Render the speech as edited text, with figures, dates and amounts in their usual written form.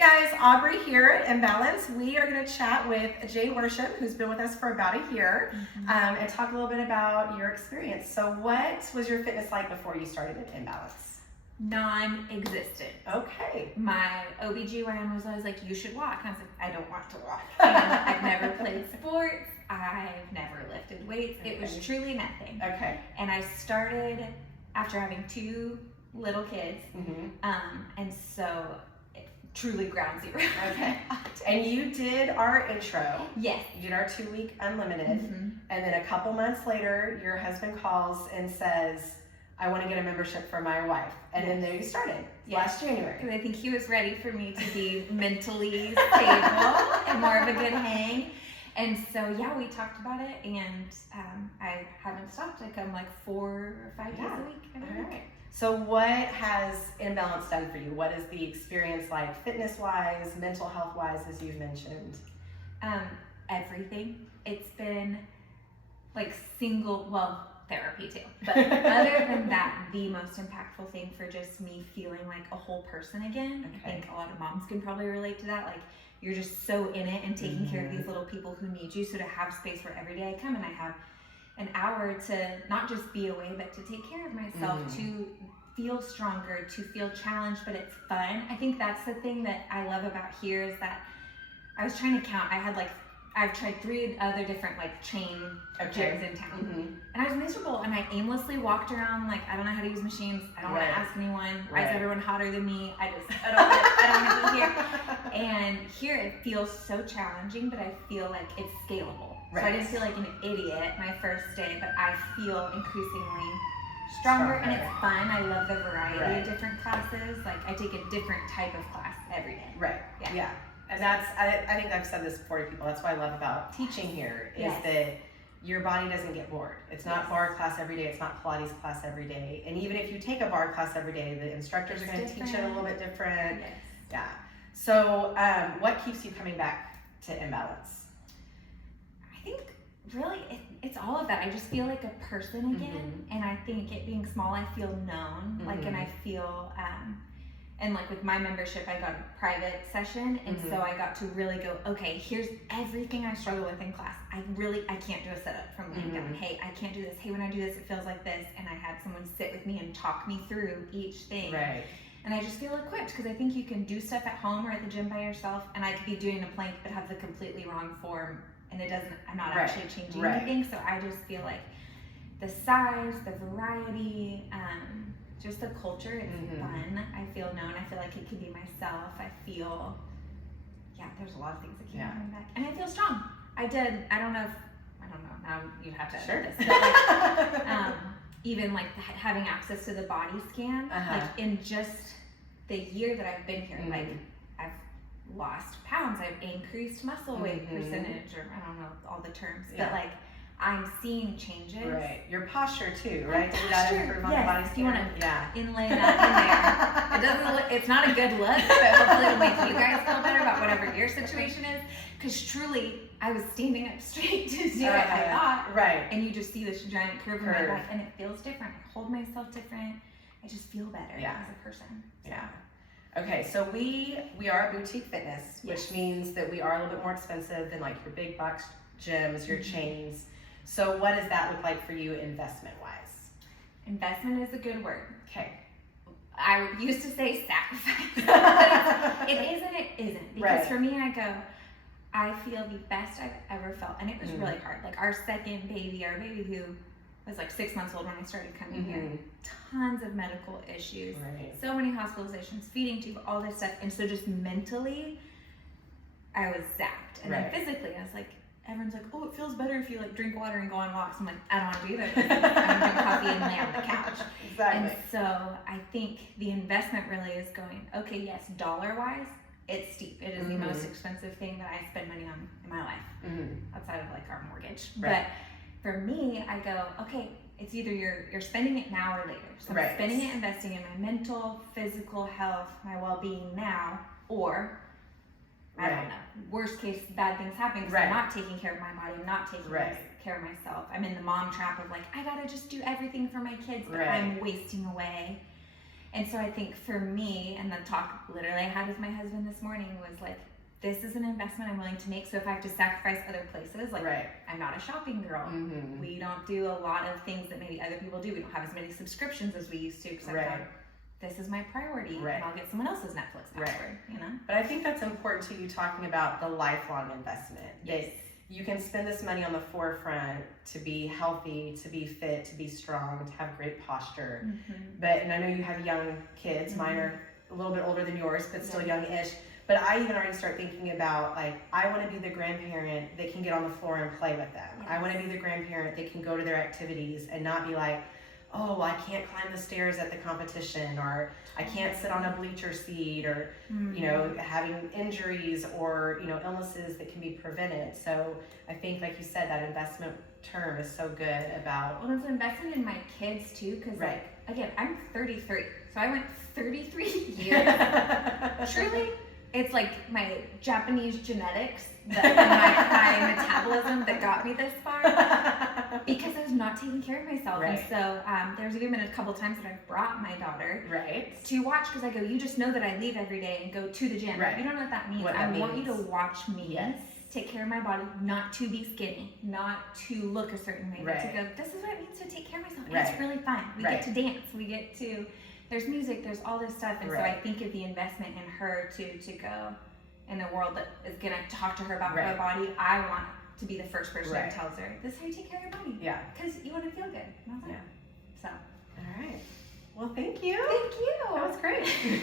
guys, Aubrey here at inBalance. We are going to chat with Jay Worship, who's been with us for about a year, and talk a little bit about your experience. So what was your fitness like before you started at inBalance? Non-existent. Okay. My OBGYN was always like, you should walk. And I was like, I don't want to walk. And I've never played sports. I've never lifted weights. Okay. It was truly nothing. Okay. And I started after having 2 little kids. And so truly ground zero. Okay. And you did our intro. Yes. You did our 2-week unlimited. And then a couple months later, your husband calls and says, I want to get a membership for my wife. And then there you started last January. Because I think he was ready for me to be mentally stable and more of a good hang. And so, yeah, we talked about it, and I haven't stopped. I come like 4 or 5 days a week. Every week. So what has inBalance done for you? What is the experience like fitness-wise, mental health-wise, as you've mentioned? Everything. It's been like therapy too. But other than that, the most impactful thing for just me feeling like a whole person again. I think a lot of moms can probably relate to that. Like, you're just so in it and taking care of these little people who need you. So to have space where every day I come and I have an hour to not just be away, but to take care of myself, to feel stronger, to feel challenged, but it's fun. I think that's the thing that I love about here is that I was trying to count. I've tried 3 other different like chain gyms in town, and I was miserable. And I aimlessly walked around like, I don't know how to use machines. I don't want to ask anyone. Why is everyone hotter than me? I don't want to be here. And here it feels so challenging, but I feel like it's scalable. So I didn't feel like an idiot my first day, but I feel increasingly stronger, and it's fun. I love the variety of different classes. Like, I take a different type of class every day. Yeah. And that's, I think I've said this before to people, that's what I love about teaching here, is that your body doesn't get bored. It's not bar class every day, it's not Pilates class every day. And even if you take a bar class every day, the instructors are going to teach it a little bit different. Yeah. So what keeps you coming back to inBalance? I think really it's all of that. I just feel like a person again, and I think it being small, I feel known, like, and I feel and like with my membership, I got a private session, and so I got to really go, okay, here's everything I struggle with in class. I can't do a setup from laying down. Hey, I can't do this. Hey, when I do this, it feels like this. And I had someone sit with me and talk me through each thing. And I just feel equipped, because I think you can do stuff at home or at the gym by yourself, and I could be doing a plank but have the completely wrong form, and I'm not actually changing anything. So I just feel like the size, the variety, just the culture, it's fun. I feel known. I feel like it can be myself. I feel, there's a lot of things that keep coming back. And I feel strong. I don't know, now you'd have to edit this. But like, even like having access to the body scan, like in just the year that I've been here, like I've lost pounds, I've increased muscle weight percentage, or I don't know all the terms, but like I'm seeing changes. Your posture too, right? Did that improve on the body scan? You want to inlay that in there. It doesn't it's not a good look, but hopefully it'll make you guys feel better about whatever your situation is. Because truly, I was standing up straight to do it, I thought. And you just see this giant curve in my back, and it feels different. I hold myself different. I just feel better as a person. So. Okay, so we are a boutique fitness, which means that we are a little bit more expensive than like your big box gyms, your chains. So what does that look like for you investment-wise? Investment is a good word. Okay. I used to say sacrifice, but it is and it isn't. Because for me, I feel the best I've ever felt, and it was really hard. Like our second baby, who was like 6 months old when I started coming here, tons of medical issues, so many hospitalizations, feeding tube, all this stuff. And so just mentally, I was zapped. And then physically, I was like, everyone's like, oh, it feels better if you like drink water and go on walks. I'm like, I don't want to do that. I want to drink coffee and lay on the couch. And so I think the investment really is going, okay, yes, dollar-wise, it's steep. It is the most expensive thing that I spend money on in my life, outside of like our mortgage. But for me, I go, okay, it's either you're spending it now or later. So I'm spending it investing in my mental, physical health, my well-being now, or I don't know, worst case, bad things happen because I'm not taking care of my body, I'm not taking care of myself. I'm in the mom trap of like, I gotta just do everything for my kids, but I'm wasting away. And so I think for me, and the talk literally I had with my husband this morning was like, this is an investment I'm willing to make. So if I have to sacrifice other places, like I'm not a shopping girl. We don't do a lot of things that maybe other people do. We don't have as many subscriptions as we used to, because I thought, this is my priority, and I'll get someone else's Netflix password, you know? But I think that's important to you, talking about the lifelong investment. That you can spend this money on the forefront to be healthy, to be fit, to be strong, to have great posture. And I know you have young kids. Mine are a little bit older than yours, but still young-ish. But I even already start thinking about, like, I want to be the grandparent that can get on the floor and play with them. I want to be the grandparent that can go to their activities and not be like, oh, well, I can't climb the stairs at the competition, or I can't sit on a bleacher seat, or, you know, having injuries or, you know, illnesses that can be prevented. So I think, like you said, that investment term is so good about. Well, it's investing in my kids too, because like, again, I'm 33, so I went 33 years. Truly, it's like my Japanese genetics and my high metabolism that got me this far, because I was not taking care of myself. And so there's even been a couple times that I've brought my daughter to watch, because I go, you just know that I leave every day and go to the gym. You don't know what that means. I want you to watch me take care of my body, not to be skinny, not to look a certain way, but to go, this is what it means to take care of myself. And it's really fun. We get to dance. We get to, there's music, there's all this stuff. And so I think of the investment in her to go in a world that is going to talk to her about her body. I want to be the first person who tells her, this is how you take care of your body. Because you want to feel good. So. All right. Well, thank you. Thank you. That was great.